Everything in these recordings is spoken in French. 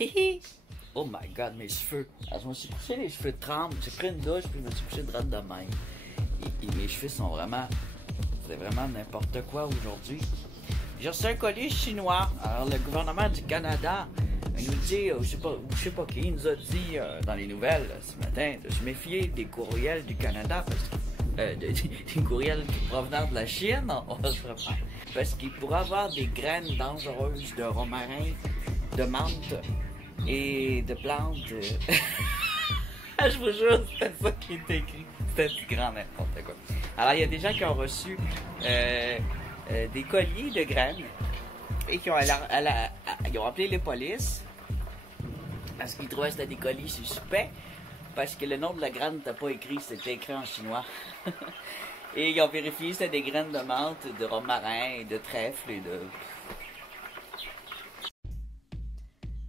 Hihi! Oh my god, mes cheveux. Alors, je me suis couché les cheveux tremblent. J'ai pris une douche puis je me suis couché droit de même. Et mes cheveux sont vraiment... C'est vraiment n'importe quoi aujourd'hui. J'ai reçu un colis chinois. Alors, le gouvernement du Canada nous dit, je sais pas qui, il nous a dit dans les nouvelles ce matin de se méfier des courriels du Canada parce que, des courriels provenant de la Chine, on va se reprendre. Parce qu'il pourrait avoir des graines dangereuses de romarin, de menthe et de plantes. Je vous jure, c'était ça qui était écrit. C'était du grand n'importe quoi. Alors, il y a des gens qui ont reçu des colliers de graines et qui ont, ils ont appelé les polices parce qu'ils trouvaient que c'était des colis suspects parce que le nom de la graine n'était pas écrit, c'était écrit en chinois. Et ils ont vérifié c'était des graines de menthe, de romarin, de trèfle et de...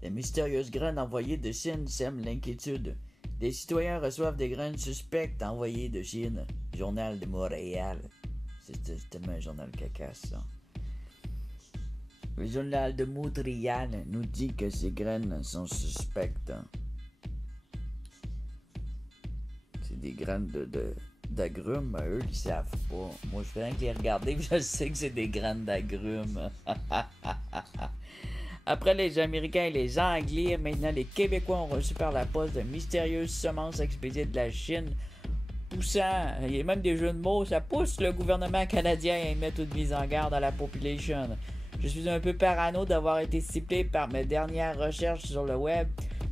Les mystérieuses graines envoyées de Chine sèment l'inquiétude. Des citoyens reçoivent des graines suspectes envoyées de Chine. Journal de Montréal. C'est tellement un journal cacasse, ça. Le journal de Montréal nous dit que ces graines sont suspectes. C'est des graines d'agrumes, eux, ils savent pas. Moi, je fais rien que les regarder, puis je sais que c'est des graines d'agrumes. Après les Américains et les Anglais, maintenant les Québécois ont reçu par la poste de mystérieuses semences expédiées de la Chine. Poussant, il y a même des jeux de mots, ça pousse le gouvernement canadien à émettre une mise en garde à la population. Je suis un peu parano d'avoir été ciblé par mes dernières recherches sur le web.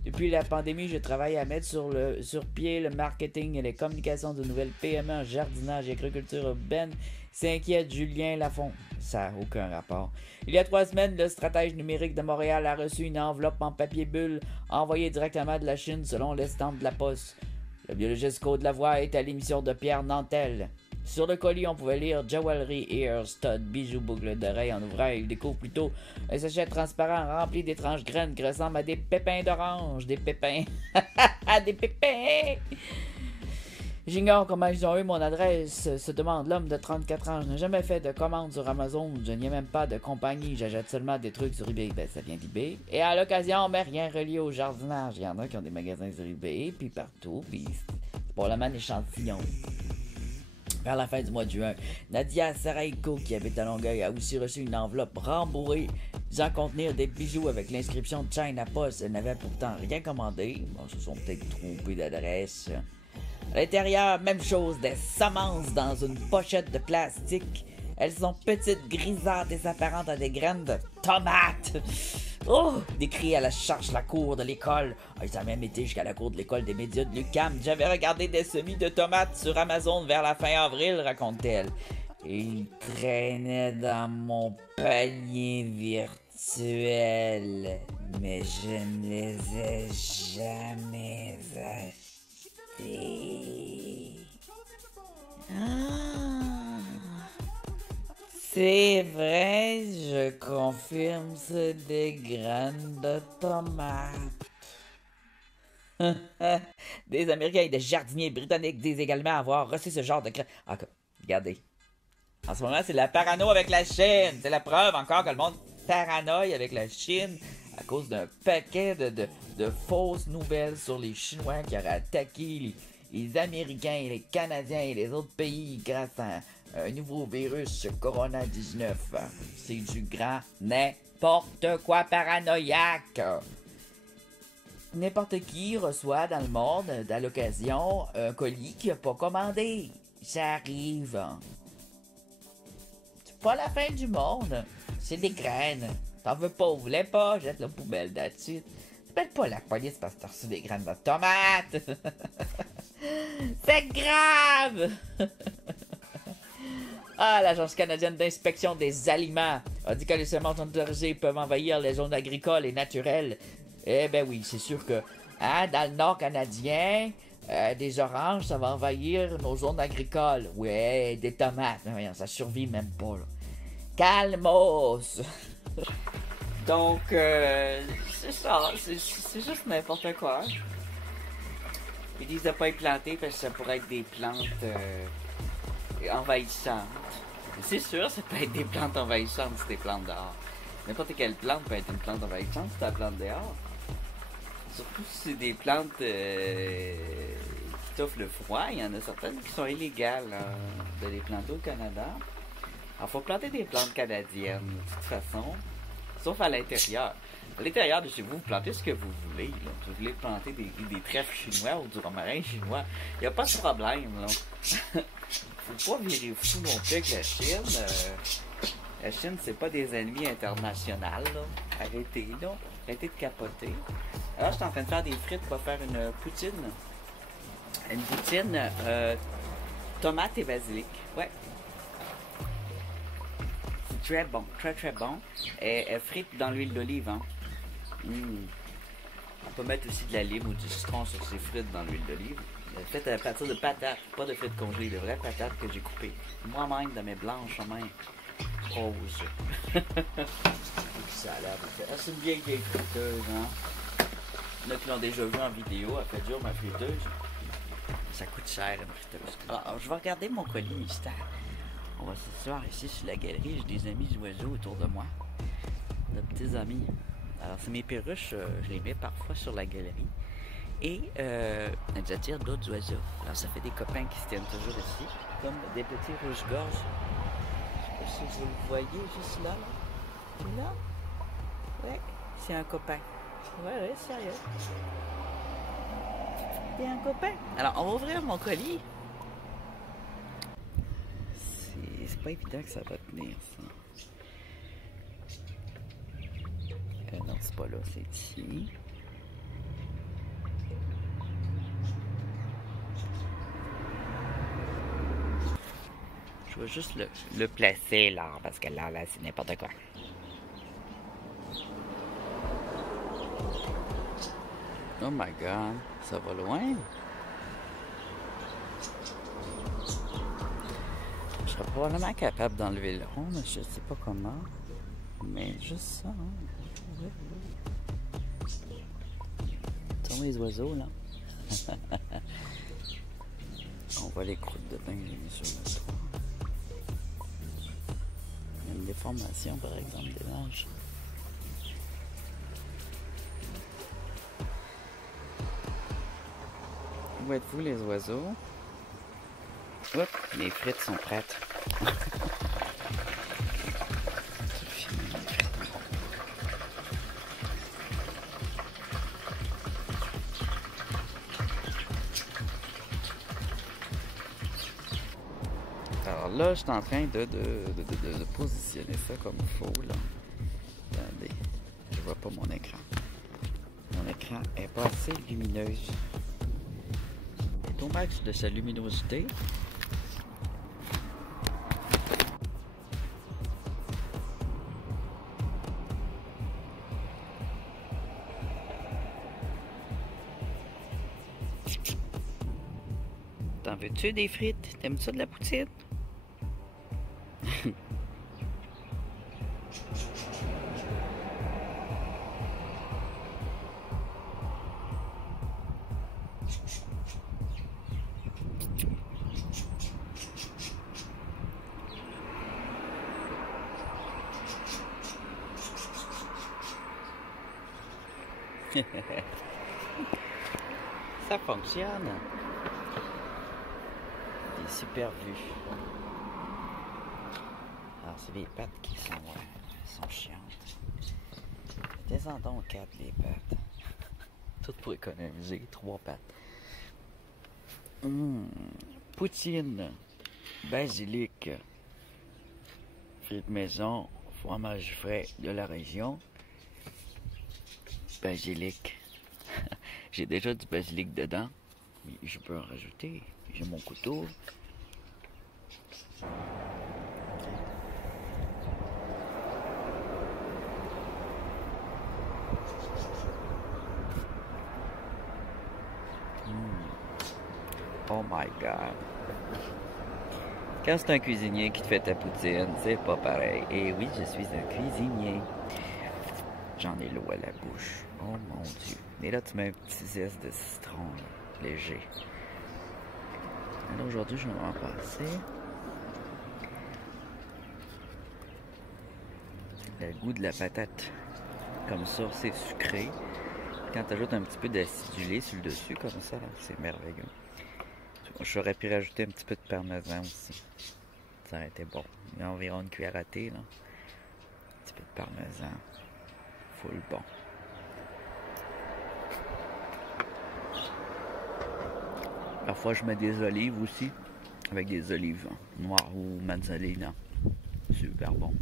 Depuis la pandémie, je travaille à mettre sur pied le marketing et les communications de nouvelles PME en jardinage et agriculture urbaine, s'inquiète Julien Lafont. Ça n'a aucun rapport. Il y a 3 semaines, le stratège numérique de Montréal a reçu une enveloppe en papier bulle envoyée directement de la Chine selon l'estampe de la poste. Le biologiste Claude Lavoie est à l'émission de Pierre Nantel. Sur le colis, on pouvait lire Jewelry, Ear, Stud, bijoux, boucles d'oreilles. En ouvrant, il découvre plutôt un sachet transparent rempli d'étranges graines qui ressemblent à des pépins d'orange. Des pépins. Des pépins! J'ignore comment ils ont eu mon adresse, se demande l'homme de 34 ans. Je n'ai jamais fait de commande sur Amazon. Je n'ai même pas de compagnie. J'achète seulement des trucs sur eBay. Ben, ça vient d'eBay. Et à l'occasion, mais rien relié au jardinage. Il y en a qui ont des magasins sur eBay, puis partout, puis c'est probablement l'échantillon. Vers la fin du mois de juin, Nadia Saraïko, qui habite à Longueuil, a aussi reçu une enveloppe rembourrée disant contenir des bijoux avec l'inscription China Post. Elle n'avait pourtant rien commandé. Bon, ils se sont peut-être trompés d'adresse. À l'intérieur, même chose, des semences dans une pochette de plastique. Elles sont petites, grisâtres et s'apparentent à des graines de tomates. Oh! Décrit à la charge la cour de l'école. Ça a même été jusqu'à la cour de l'école des médias de l'UQAM. J'avais regardé des semis de tomates sur Amazon vers la fin avril, raconte-t-elle. Ils traînaient dans mon panier virtuel, mais je ne les ai jamais achetés. Ah! C'est vrai, je confirme, c'est des graines de tomates. Des Américains et des jardiniers britanniques disent également avoir reçu ce genre de graines. Ah, regardez. En ce moment, c'est la parano avec la Chine. C'est la preuve encore que le monde paranoïe avec la Chine à cause d'un paquet de fausses nouvelles sur les Chinois qui auraient attaqué les Américains et les Canadiens et les autres pays grâce à un nouveau virus Corona-19. C'est du grand n'importe quoi paranoïaque. N'importe qui reçoit dans le monde, à l'occasion, un colis qu'il n'a pas commandé. Ça arrive. C'est pas la fin du monde. C'est des graines. T'en veux pas ou voulais pas, jette la poubelle là-dessus. T'appelles pas la police parce que t'as reçu des graines de tomates. C'est grave. Ah, l'Agence canadienne d'inspection des aliments a dit que les semences autorisées peuvent envahir les zones agricoles et naturelles. Eh ben oui, c'est sûr que dans le nord canadien, des oranges, ça va envahir nos zones agricoles. Ouais, des tomates, ça survit même pas, là. Calmos! Donc, c'est ça, c'est juste n'importe quoi. Ils disent de pas y planter parce que ça pourrait être des plantes envahissantes. C'est sûr, ça peut être des plantes envahissantes si t'es plantes dehors. N'importe quelle plante peut être une plante envahissante si t'as la plante dehors. Surtout si c'est des plantes qui t'offrent le froid, il y en a certaines qui sont illégales de les planter au Canada. Alors, il faut planter des plantes canadiennes, de toute façon, sauf à l'intérieur. À l'intérieur de chez vous, vous plantez ce que vous voulez. Là. Si vous voulez planter des trèfles chinois ou du romarin chinois, il n'y a pas de problème. Là. Faut pas virer fou non plus avec la Chine. La Chine, c'est pas des ennemis internationaux. Là. Arrêtez, là. Arrêtez de capoter. Alors, je suis en train de faire des frites pour faire une poutine. Une poutine tomate et basilic. Ouais. C'est très bon, très très bon. Et frite dans l'huile d'olive. Hein. On peut mettre aussi de la lime ou du citron sur ces frites dans l'huile d'olive. Faites à partir de patates, pas de frites congelées, de vraies patates que j'ai coupées. Moi-même, de mes blanches, main roses. Ça a l'air de... C'est une vieille friteuse, hein. Il y en a qui l'ont déjà vu en vidéo, elle fait dur ma friteuse. Ça coûte cher, une friteuse. Alors, je vais regarder mon colis mystère. On va s'asseoir ici sur la galerie, j'ai des amis oiseaux autour de moi. De petits amis. Alors, c'est mes perruches, je les mets parfois sur la galerie. Et elles attirent d'autres oiseaux. Alors, ça fait des copains qui se tiennent toujours ici, comme des petits rouges-gorges. Je sais pas si vous le voyez juste là. Là? Ouais, c'est un copain. Ouais, sérieux. C'est un copain. Alors, on va ouvrir mon colis. C'est pas évident que ça va tenir, ça. Non, c'est pas là, c'est ici. Je vais juste le placer là, parce que là c'est n'importe quoi. Oh my god, ça va loin. Je serais probablement capable d'enlever le rond, mais je sais pas comment. Mais juste ça, hein. Tourne les oiseaux là. On voit les croûtes de pain que j'ai mis sur le toit. Il y a une déformation par exemple des larges. Où êtes-vous les oiseaux? Hop, mes frites sont prêtes. Alors là, je suis en train de positionner ça comme il faut, là. Attendez, je vois pas mon écran. Mon écran est pas assez lumineuse. C'est au max de sa luminosité. T'en veux-tu des frites? T'aimes ça de la poutine? Ça fonctionne. Des super vues. Alors, c'est les pattes qui sont chiantes. Descendons 4 les pattes. Tout pour économiser 3 pattes. Poutine, basilic, frites maison, fromage frais de la région. Basilic. J'ai déjà du basilic dedans, mais je peux en rajouter. J'ai mon couteau. Oh my god. Quand c'est un cuisinier qui te fait ta poutine, c'est pas pareil. Et oui, je suis un cuisinier. J'en ai l'eau à la bouche. Oh mon dieu. Et là, tu mets un petit zeste de citron là, léger. Alors aujourd'hui, je vais m'en passer. Le goût de la patate, comme ça, c'est sucré. quand tu ajoutes un petit peu d'acidulé sur le dessus, comme ça, c'est merveilleux. J'aurais pu rajouter un petit peu de parmesan aussi. Ça aurait été bon. Il y a environ une cuillère à thé, là. Un petit peu de parmesan. Full bon. Parfois, je mets des olives aussi. Avec des olives noires ou mazzolina. Super bon.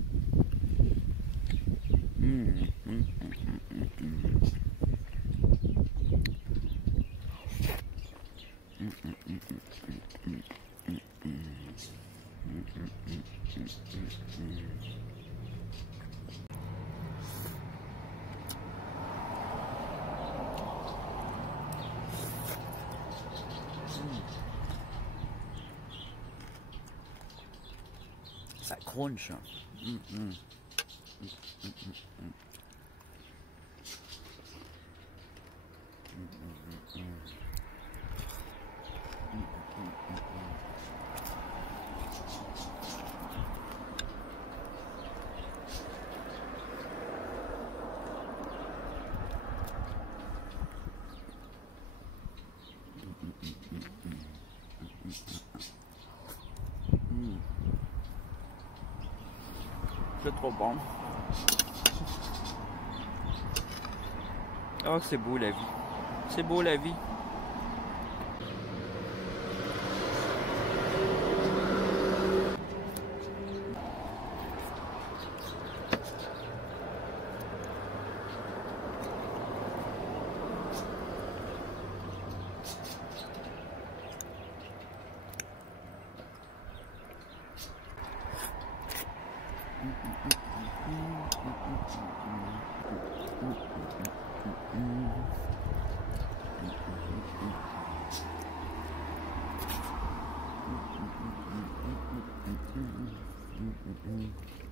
Ça crunch. C'est trop bon. Oh, c'est beau la vie. C'est beau la vie.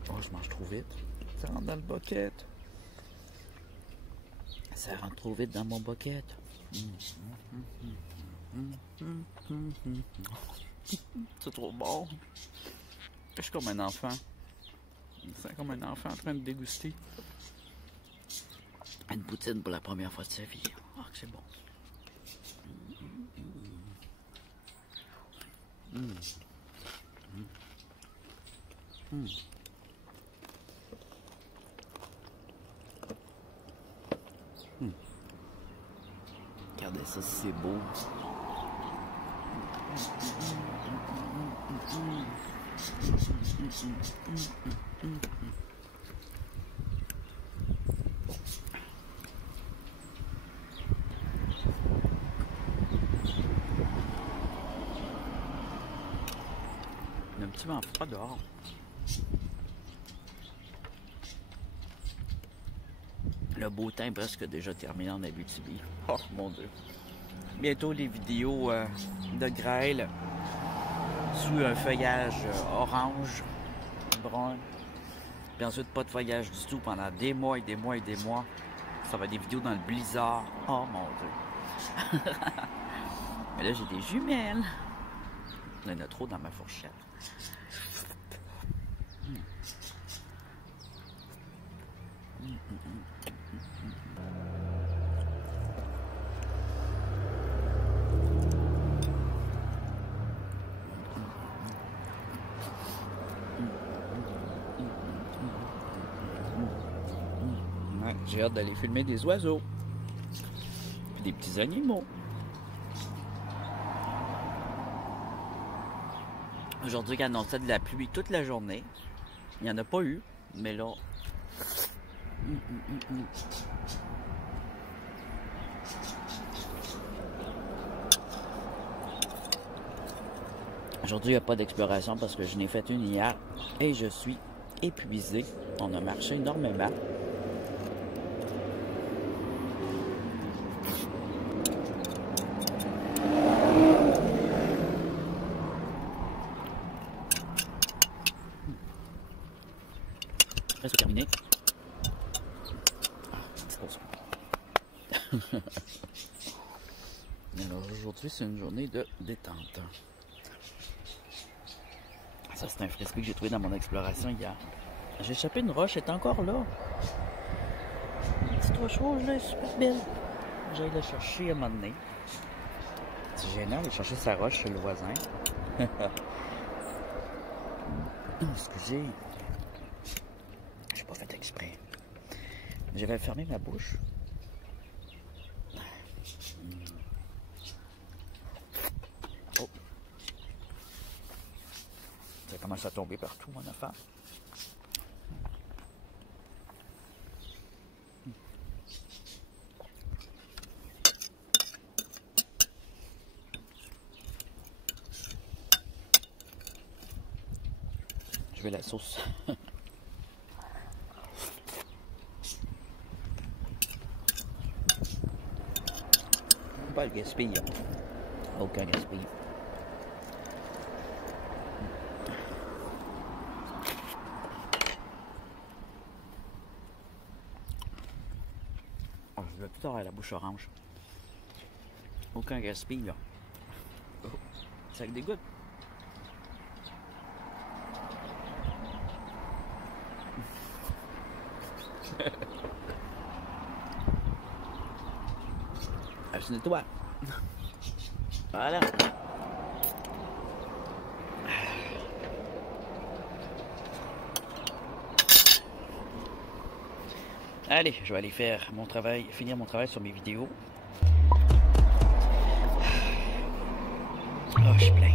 Oh, je mange trop vite. Ça rentre dans le bucket. Ça rentre trop vite dans mon bucket. C'est trop bon. Je suis comme un enfant. C'est comme un enfant en train de déguster une poutine pour la première fois de sa vie. Oh, que c'est bon. Regardez ça, c'est beau. Il y a un petit vent froid dehors. Le beau temps est presque déjà terminé en Abitibi. Oh mon Dieu. Bientôt les vidéos de grêle sous un feuillage orange, brun. Puis ensuite pas de feuillage du tout pendant des mois et des mois et des mois. Ça va être des vidéos dans le blizzard. Oh mon Dieu. Mais là j'ai des jumelles. Il y en a trop dans ma fourchette. Ouais, j'ai hâte d'aller filmer des oiseaux. Puis des petits animaux. Aujourd'hui, il annonçait de la pluie toute la journée. Il n'y en a pas eu, mais là... Aujourd'hui, il n'y a pas d'exploration parce que je n'ai fait une hier et je suis épuisé. On a marché énormément. Presque terminé. Alors aujourd'hui, c'est une journée de détente. Ça, c'est un frisbee que j'ai trouvé dans mon exploration hier. J'ai échappé une roche, elle est encore là. Une petite roche rouge, là, elle est super belle. j'aille la chercher à un moment donné. C'est gênant d'aller chercher sa roche chez le voisin. Excusez. J'ai pas fait exprès. J'avais fermé ma bouche. Oh. Ça commence à tomber partout, mon affaire. Je vais la sauce. Pas le gaspille. Aucun gaspille. Oh, je vais plutôt avoir la bouche orange. Aucun gaspille, là. Oh, ça dégoûte. Je nettoie. Voilà. Allez, je vais aller faire mon travail, finir mon travail sur mes vidéos. Oh, je suis plein.